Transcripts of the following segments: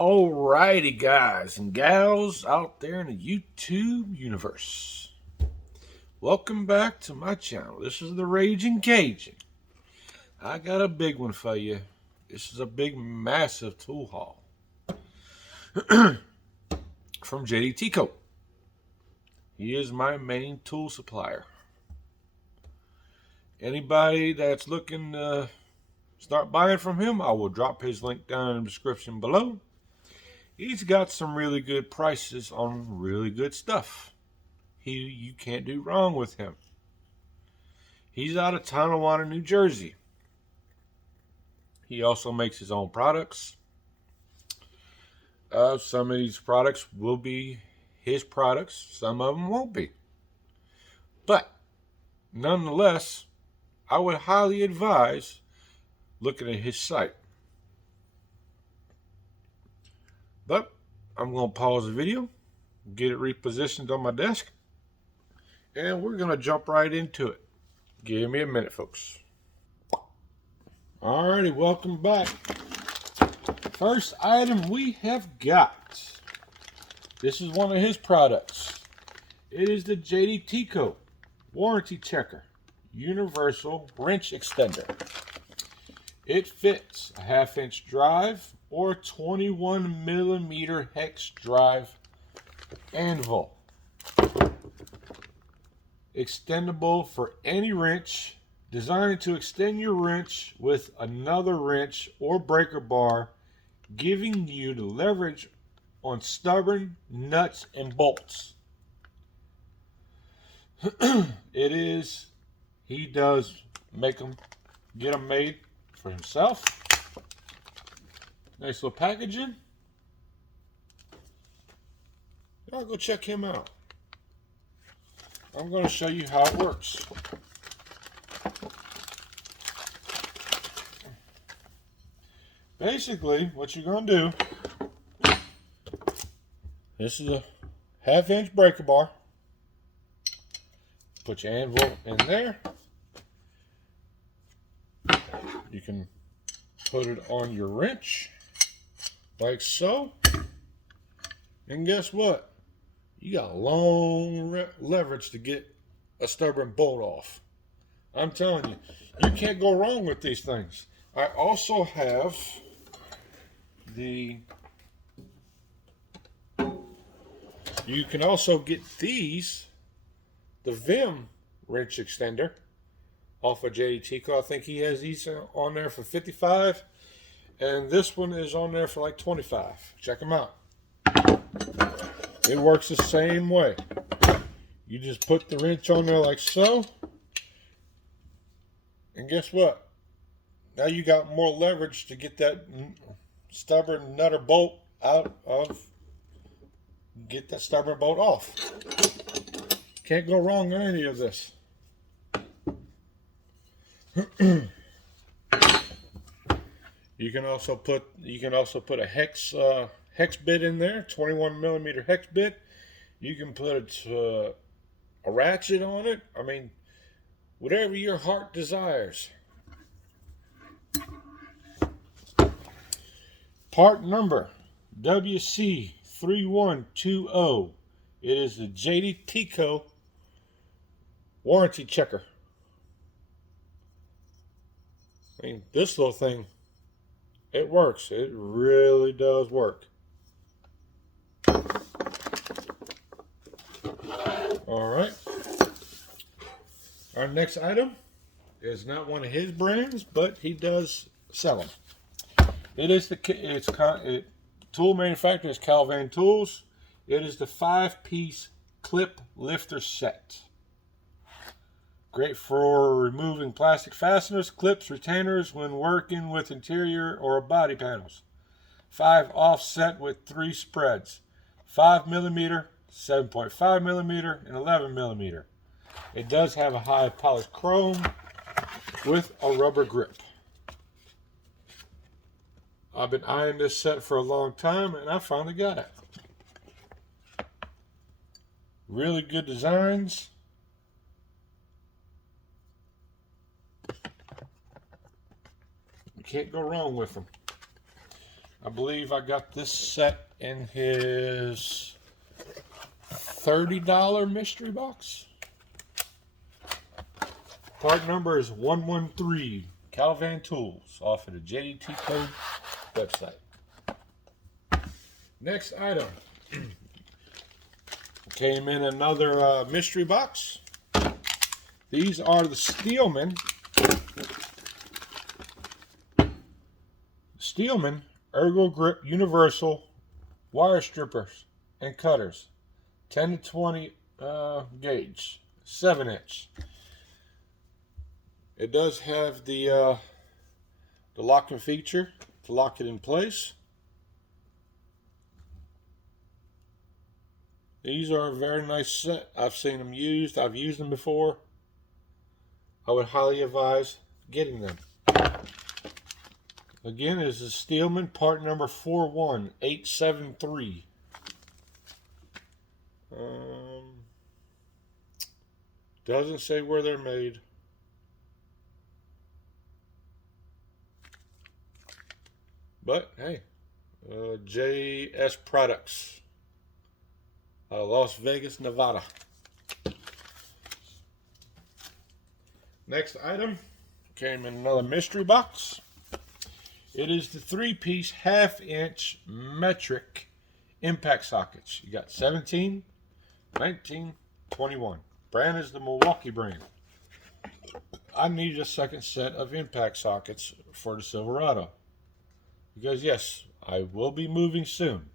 Alrighty, guys and gals out there in the YouTube universe. Welcome back to my channel. This is the Raging Cajun. I got a big one for you. This is a big, massive tool haul from Jdtco. He is my main tool supplier. Anybody that's looking to start buying from him, I will drop his link down in the description below. He's got some really good prices on really good stuff. You can't do wrong with him. He's out of Tonawanda, New Jersey. He also makes his own products. Some of these products will be his products. Some of them won't be. But nonetheless, I would highly advise looking at his site. But I'm going to pause the video, get it repositioned on my desk, and we're going to jump right into it. Give me a minute, folks. Alrighty, welcome back. First item we have got. This is one of his products. It is the Jdtco Warranty Checker Universal Wrench Extender. It fits a 1/2-inch drive or 21mm hex drive anvil. Extendable for any wrench, designed to extend your wrench with another wrench or breaker bar, giving you the leverage on stubborn nuts and bolts. He does make them, get them made for himself. Nice little packaging. Y'all go check him out. I'm going to show you how it works. Basically, what you're going to do, this is a 1/2-inch breaker bar. Put your anvil in there. You can put it on your wrench, like so. And guess what? You got a long leverage to get a stubborn bolt off. I'm telling you, you can't go wrong with these things. I also have you can also get these, the Vim wrench extender off of Jdtco. I think he has these on there for $55, and this one is on there for like $25. Check them out. It works the same way. You just put the wrench on there like so, and guess what? Now you got more leverage to get that stubborn nut or bolt out of, get that stubborn bolt off. Can't go wrong on any of this. You can also put a hex bit in there, 21mm hex bit. You can put a ratchet on it. I mean, whatever your heart desires. Part number WC3120. It is the Jdtco Warranty Checker. I mean, this little thing, it works. It really does work. All right. Our next item is not one of his brands, but he does sell them. It is tool manufacturer is Calvan Tools. It is the 5-piece clip lifter set. Great for removing plastic fasteners, clips, retainers when working with interior or body panels. 5 offset with 3 spreads: 5mm, 7.5mm, and 11mm. It does have a high polished chrome with a rubber grip. I've been eyeing this set for a long time, and I finally got it. Really good designs. You can't go wrong with them. I believe I got this set in his $30 mystery box. Part number is 113, Calvan Tools, off of the Jdtco website. Next item came in another mystery box. These are the Steelman Ergo Grip Universal wire strippers and cutters, 10 to 20 gauge, 7-inch. It does have the locking feature to lock it in place. These are a very nice set. I've seen them used. I've used them before. I would highly advise getting them. Again, it is a Steelman, part number 41873. Doesn't say where they're made. But hey, JS Products out of Las Vegas, Nevada. Next item came in another mystery box. It is the 3-piece 1/2-inch metric impact sockets. You got 17, 19, 21. Brand is the Milwaukee brand. I needed a second set of impact sockets for the Silverado. Because yes, I will be moving soon.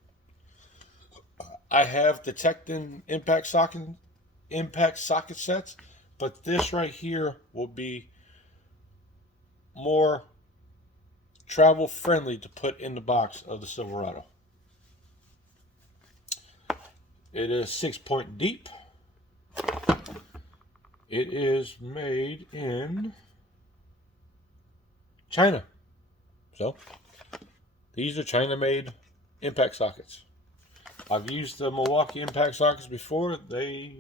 I have the Tecton impact socket sets, but this right here will be more travel friendly to put in the box of the Silverado. It is 6-point deep. It is made in China. So these are China-made impact sockets. I've used the Milwaukee impact sockets before. I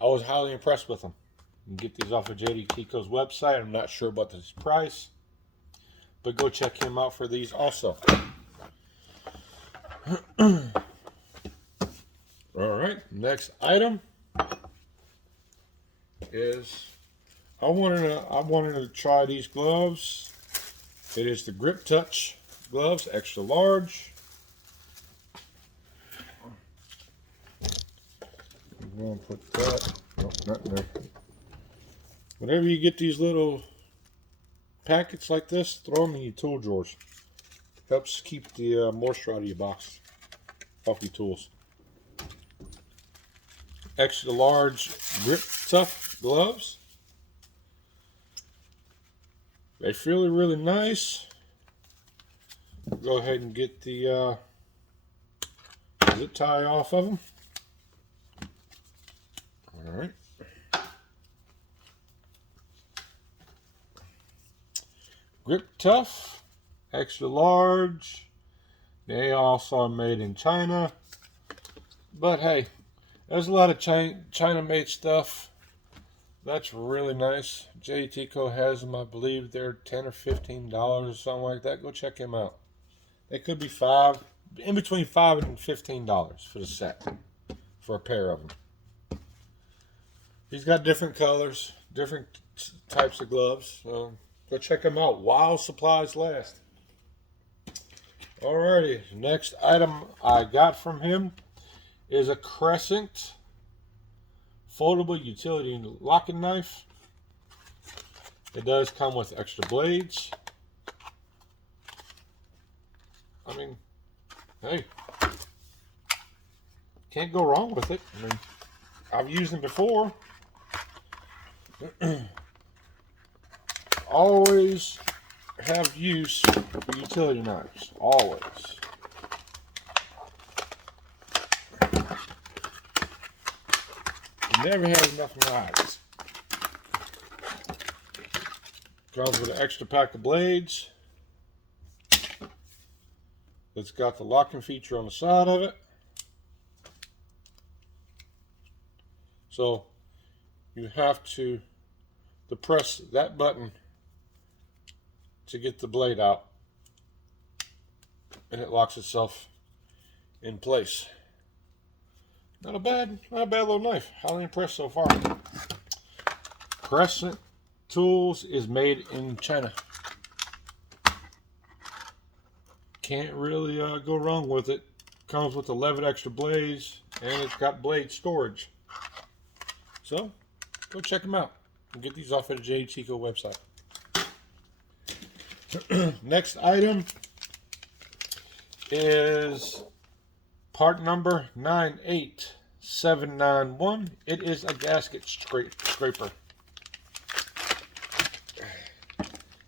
was highly impressed with them. You can get these off of Jdtco's website. I'm not sure about this price, but go check him out for these also. All right, next item is I wanted to try these gloves. It is the Grip Touch gloves, extra large. I'm going to put that. Nope, not there. Whenever you get these little packets like this, throw them in your tool drawers. Helps keep the moisture out of your box, off your tools. Extra large Grip Tough gloves. They feel really nice. Go ahead and get the zip tie off of them. All right. Grip Tough, extra large. They also are made in China. But hey, there's a lot of China-made stuff. That's really nice. Jdtco has them. I believe they're $10 or $15 or something like that. Go check him out. They could be in between $5 and $15 for the set, for a pair of them. He's got different colors, different types of gloves. So go check him out while supplies last. Alrighty, next item I got from him is a Crescent foldable utility locking knife. It does come with extra blades. I mean, hey, can't go wrong with it. I mean, I've used them before. Always have use for utility knives. Always. Never have enough knives. Comes with an extra pack of blades. It's got the locking feature on the side of it. So you have to press that button to get the blade out, and it locks itself in place. Not a bad little knife. Highly impressed so far. Crescent Tools is made in China. Can't really go wrong with it. Comes with 11 extra blades, and it's got blade storage. So, go check them out. And get these off at the Jdtco website. Next item is part number 98791. It is a gasket scraper.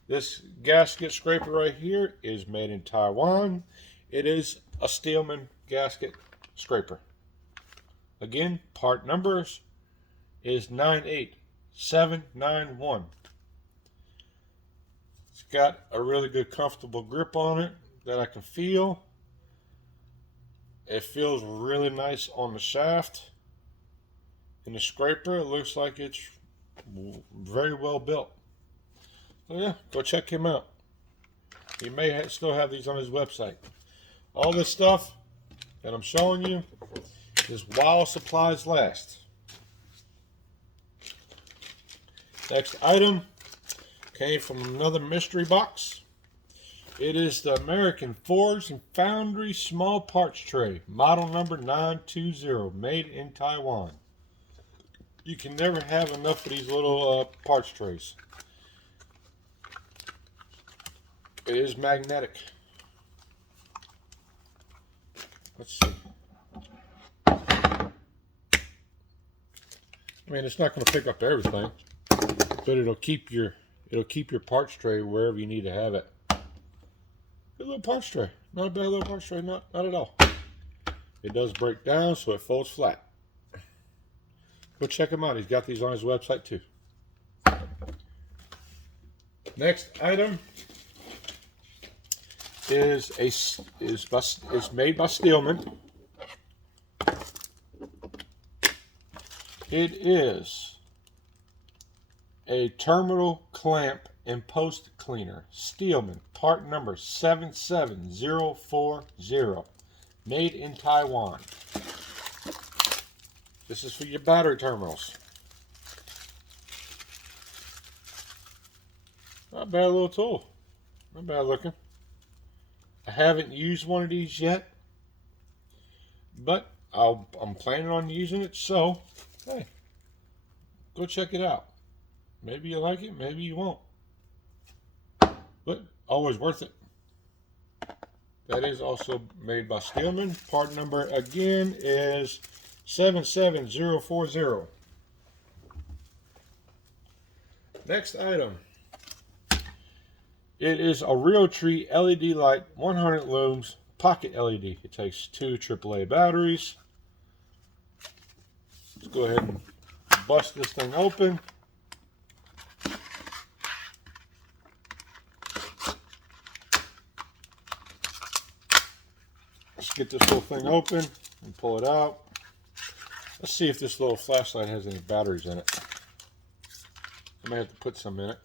This gasket scraper right here is made in Taiwan. It is a Steelman gasket scraper. Again, part numbers is 98791. It's got a really good comfortable grip on it that I can feel. It feels really nice on the shaft. In the scraper, it looks like it's very well built. So yeah, go check him out. He may still have these on his website. All this stuff that I'm showing you is while supplies last. Next item came from another mystery box. It is the American Forge and Foundry Small Parts Tray, model number 920, made in Taiwan. You can never have enough of these little parts trays. It is magnetic. Let's see. I mean, it's not going to pick up everything, but it'll keep your parts tray wherever you need to have it. Good little parts tray. Not a bad little parts tray. Not at all. It does break down, so it folds flat. Go check him out. He's got these on his website too. Next item is made by Steelman. It is a terminal clamp and post cleaner. Steelman, part number 77040, made in Taiwan. This is for your battery terminals. Not a bad little tool. Not bad looking. I haven't used one of these yet, but I'm planning on using it, so hey, go check it out. Maybe you like it, maybe you won't, but always worth it. That is also made by Steelman. Part number again is 77040. Next item. It is a Realtree LED light, 100 looms, pocket LED. It takes 2 AAA batteries. Let's go ahead and bust this thing open. Let's get this little thing open and pull it out. Let's see if this little flashlight has any batteries in it. I may have to put some in it.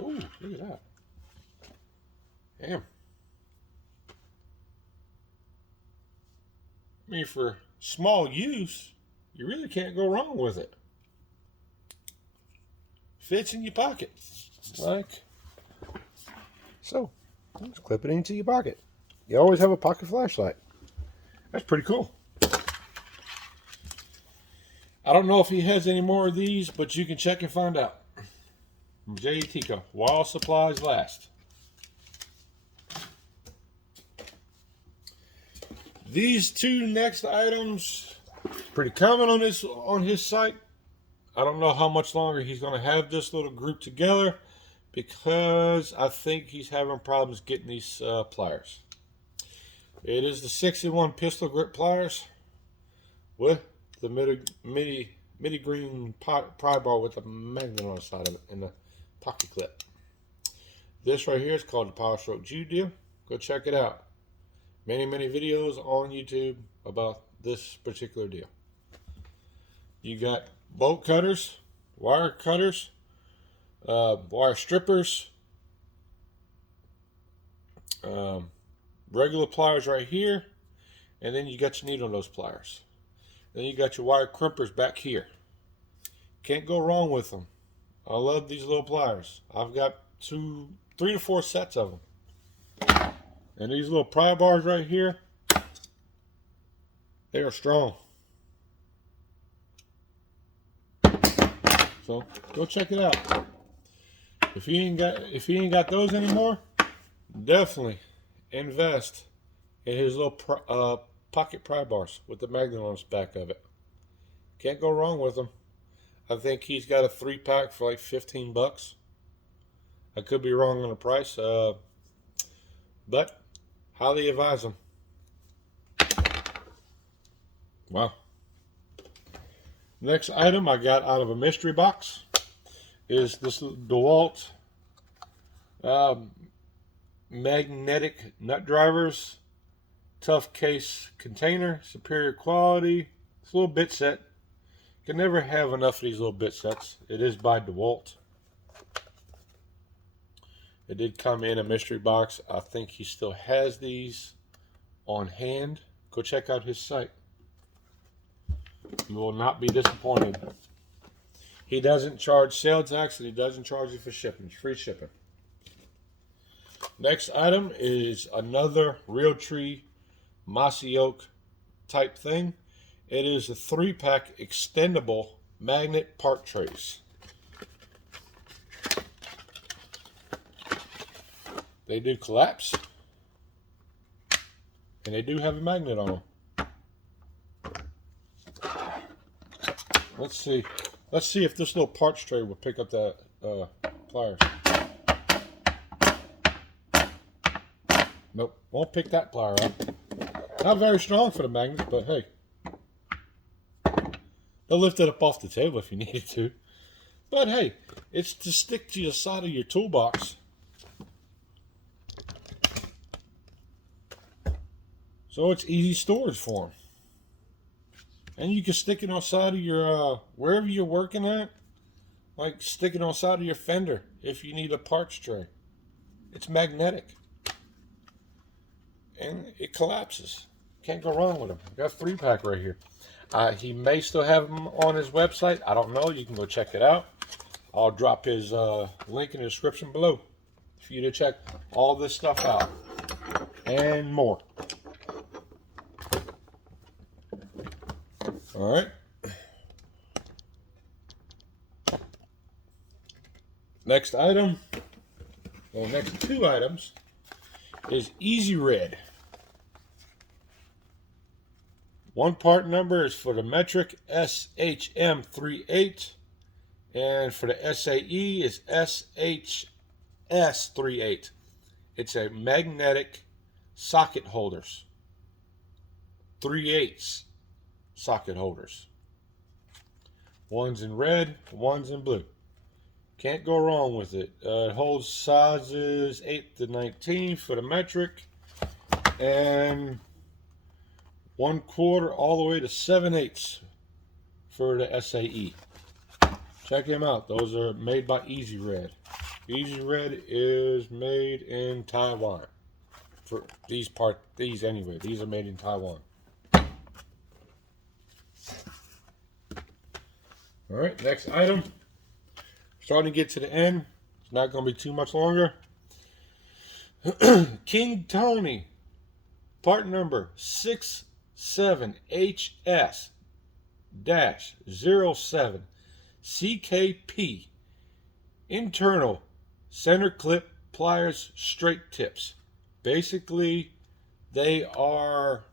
Oh, look at that. Damn. I mean, for small use, you really can't go wrong with it. Fits in your pocket. Like so. Just clip it into your pocket. You always have a pocket flashlight. That's pretty cool. I don't know if he has any more of these, but you can check and find out. Jdtco, while supplies last. These two next items, pretty common on his site. I don't know how much longer he's going to have this little group together, because I think he's having problems getting these pliers. It is the 6-in-1 pistol grip pliers with the midi green pry bar with a magnet on the side of it and the pocket clip. This right here is called the Power Stroke Jew deal. Go check it out. Many videos on YouTube about this particular deal. You got bolt cutters, wire strippers, regular pliers right here, and then you got your needle nose pliers. Then you got your wire crimpers back here. Can't go wrong with them. I love these little pliers. I've got 3 to 4 sets of them. And these little pry bars right here, they are strong. So go check it out. If you ain't got those anymore, definitely invest in his little pocket pry bars with the magnet on the back of it. Can't go wrong with them. I think he's got a 3-pack for like 15 bucks. I could be wrong on the price, but highly advise them. Wow. Next item I got out of a mystery box is this DeWalt magnetic nut drivers, tough case container, superior quality. It's a little bit set. Can never have enough of these little bit sets. It is by DeWalt. It did come in a mystery box. I think he still has these on hand. Go check out his site. You will not be disappointed. He doesn't charge sales tax, and he doesn't charge you for shipping. It's free shipping. Next item is another Realtree mossy oak type thing. It is a 3-pack extendable magnet part trays. They do collapse, and they do have a magnet on them. Let's see if this little parts tray will pick up that pliers. Nope, won't pick that plier up. Not very strong for the magnets, but hey. They'll lift it up off the table if you needed to. But hey, it's to stick to the side of your toolbox. So it's easy storage for them. And you can stick it on the side of your, wherever you're working at. Like stick it on the side of your fender if you need a parts tray. It's magnetic. And it collapses. Can't go wrong with them. Got a 3-pack right here. He may still have them on his website. I don't know. You can go check it out. I'll drop his link in the description below for you to check all this stuff out and more. All right. Next item, well, next 2 items is Easy Red. One part number is for the metric SHM38, and for the SAE is SHS38. It's a magnetic socket holders, 3/8 socket holders. One's in red, one's in blue. Can't go wrong with it. It holds sizes 8 to 19 for the metric, and 1/4 all the way to 7/8 for the SAE. Check them out. Those are made by Easy Red. Easy Red is made in Taiwan. For these anyway. These are made in Taiwan. All right, next item. Starting to get to the end. It's not going to be too much longer. King Tony, part number 67HS-07 CKP, internal center clip pliers, straight tips. Basically, they are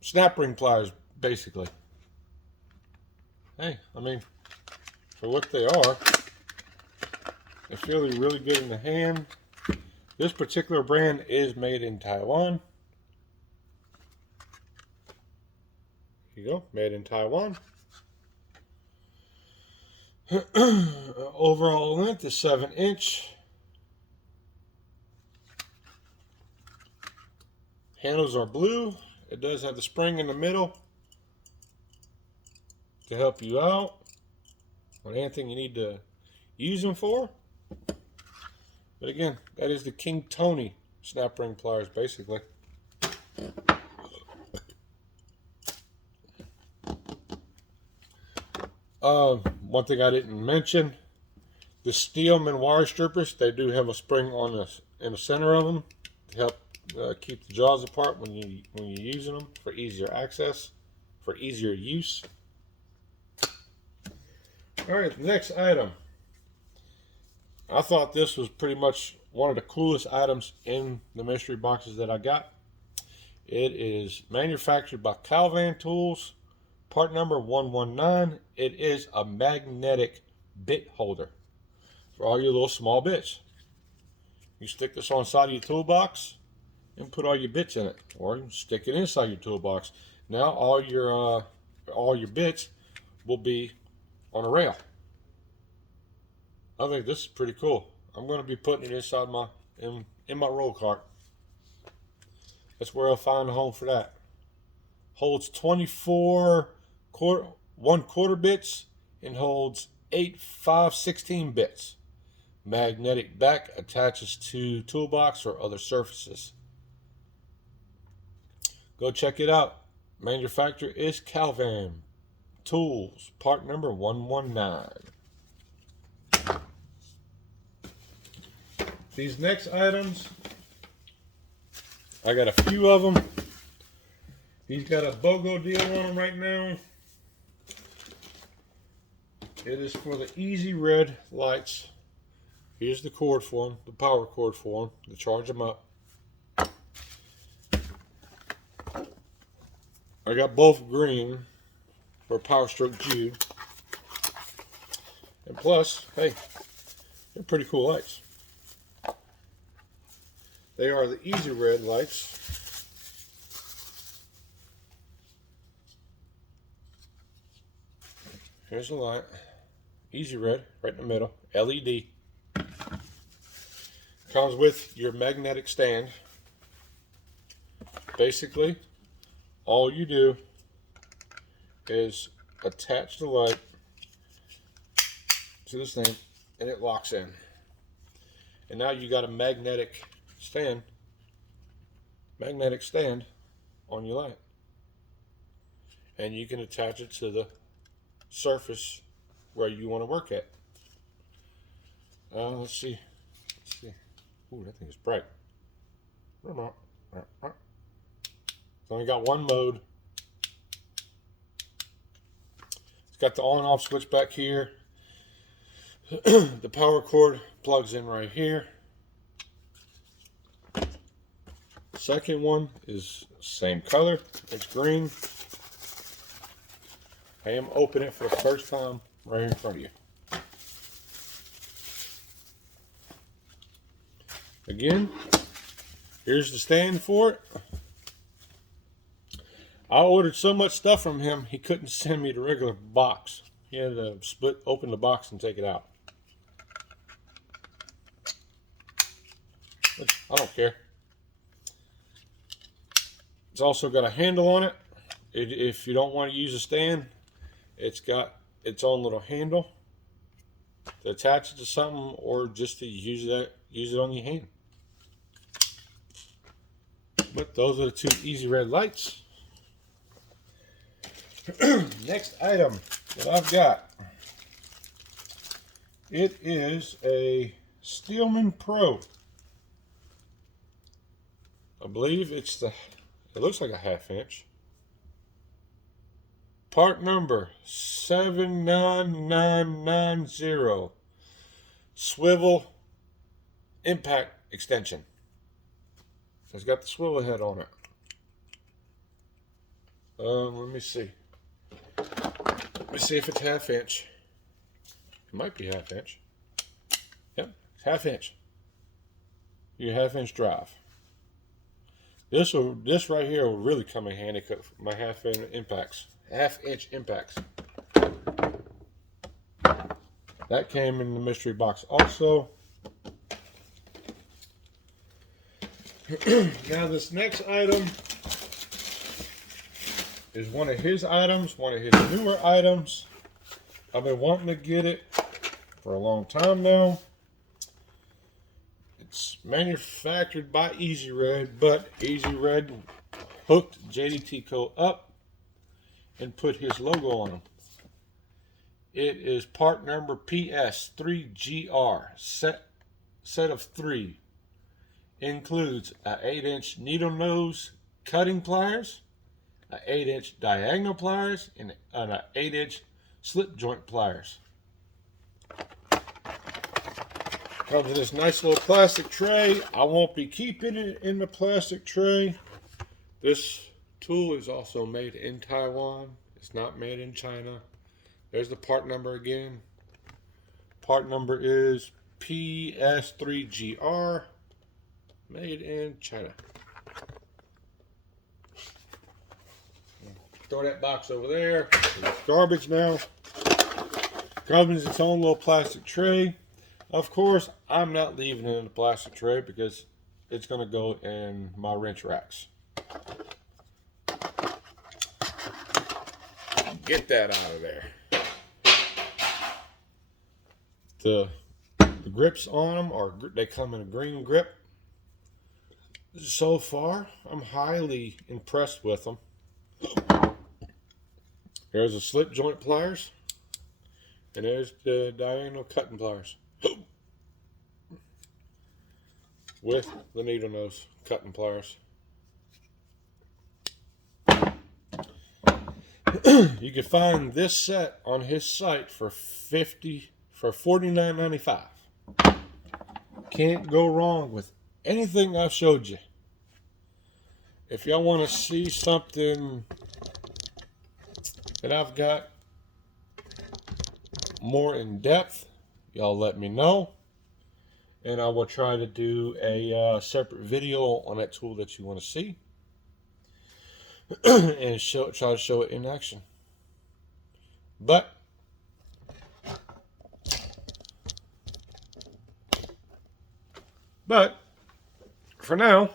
snap ring pliers, basically. Hey, I mean, for what they are, they feel really good in the hand. This particular brand is made in Taiwan. Here you go, made in Taiwan. Overall length is 7-inch. Handles are blue. It does have the spring in the middle. to help you out on anything you need to use them for. But again, that is the King Tony snap ring pliers, basically. One thing I didn't mention, the Steelman wire strippers, they do have a spring on in the center of them to help keep the jaws apart when you're using them for easier access, for easier use. All right, the next item. I thought this was pretty much one of the coolest items in the mystery boxes that I got. It is manufactured by Calvan Tools, part number 119. It is a magnetic bit holder for all your little small bits. You stick this on the side of your toolbox and put all your bits in it, or you stick it inside your toolbox. Now all your bits will be on a rail. I think this is pretty cool. I'm going to be putting it inside in my roll cart. That's where I'll find a home for that. Holds 24 1/4 bits and holds 8 5/16 bits. Magnetic back attaches to toolbox or other surfaces. Go check it out. Manufacturer is Calvan Tools, part number 119. These next items, I got a few of them. He's got a BOGO deal on them right now. It is for the Easy Red lights. Here's the cord for them, the power cord for them to charge them up. I got both green for Power Stroke Jude. And plus, hey, they're pretty cool lights. They are the Easy Red lights. Here's the light. Easy Red, right in the middle. LED. Comes with your magnetic stand. Basically, all you do is attach the light to this thing and it locks in. And now you got a magnetic stand on your light, and you can attach it to the surface where you want to work at. Let's see. Ooh, that thing is bright. It's only got one mode. It's got the on and off switch back here. The power cord plugs in right here. Second one is same color. It's green. I am opening it for the first time right in front of you. Again, here's the stand for it. I ordered so much stuff from him, he couldn't send me the regular box. He had to open the box and take it out. Which, I don't care. It's also got a handle on it. If you don't want to use a stand, it's got its own little handle to attach it to something, or just to use it on your hand. But those are the two Easy Red lights. Next item that I've got, it is a Steelman Pro. I believe it looks like a 1/2 inch. Part number 79990. Swivel impact extension. It's got the swivel head on it. Let me see. Let me see if it's 1/2 inch. It might be 1/2 inch. Yep, it's 1/2 inch. Your 1/2 inch drive. This right here will really come in handy for my 1/2 inch impacts. 1/2 inch impacts. That came in the mystery box also. Now this next item is one of his items, one of his newer items. I've been wanting to get it for a long time now. It's manufactured by Easy Red, but Easy Red hooked Jdtco up and put his logo on them. It is part number PS3GR, set of 3. Includes an 8-inch needle nose cutting pliers, an 8-inch diagonal pliers, and an 8-inch slip joint pliers. Comes in this nice little plastic tray. I won't be keeping it in the plastic tray. This tool is also made in Taiwan. It's not made in China. There's the part number again. Part number is PS3GR, made in China. Throw that box over there. It's garbage now. Comes in its own little plastic tray. Of course, I'm not leaving it in the plastic tray because it's going to go in my wrench racks. Get that out of there. The grips on them they come in a green grip. So far, I'm highly impressed with them. There's the slip joint pliers, and there's the diagonal cutting pliers with the needle nose cutting pliers. You can find this set on his site for $49.95. Can't go wrong with anything I've showed you. If y'all want to see something that I've got more in depth, y'all let me know, and I will try to do a separate video on that tool that you want to see, and try to show it in action. But for now,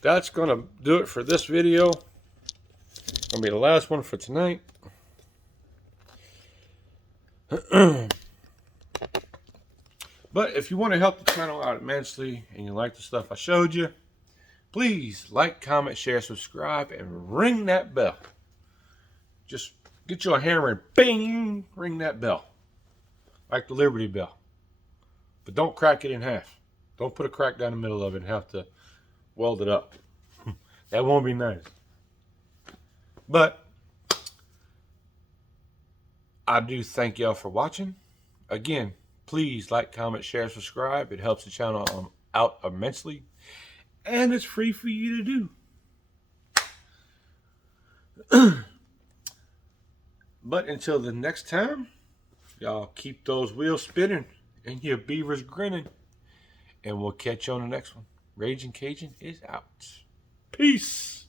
that's gonna do it for this video. Gonna be the last one for tonight. But if you want to help the channel out immensely and you like the stuff I showed you, please like, comment, share, subscribe, and ring that bell. Just get you a hammer and bing, ring that bell. Like the Liberty Bell. But don't crack it in half. Don't put a crack down the middle of it and have to weld it up. That won't be nice. But I do thank y'all for watching. Again, please like, comment, share, subscribe. It helps the channel out immensely. And it's free for you to do. But until the next time, y'all keep those wheels spinning and your beavers grinning. And we'll catch you on the next one. Raging Cajun is out. Peace.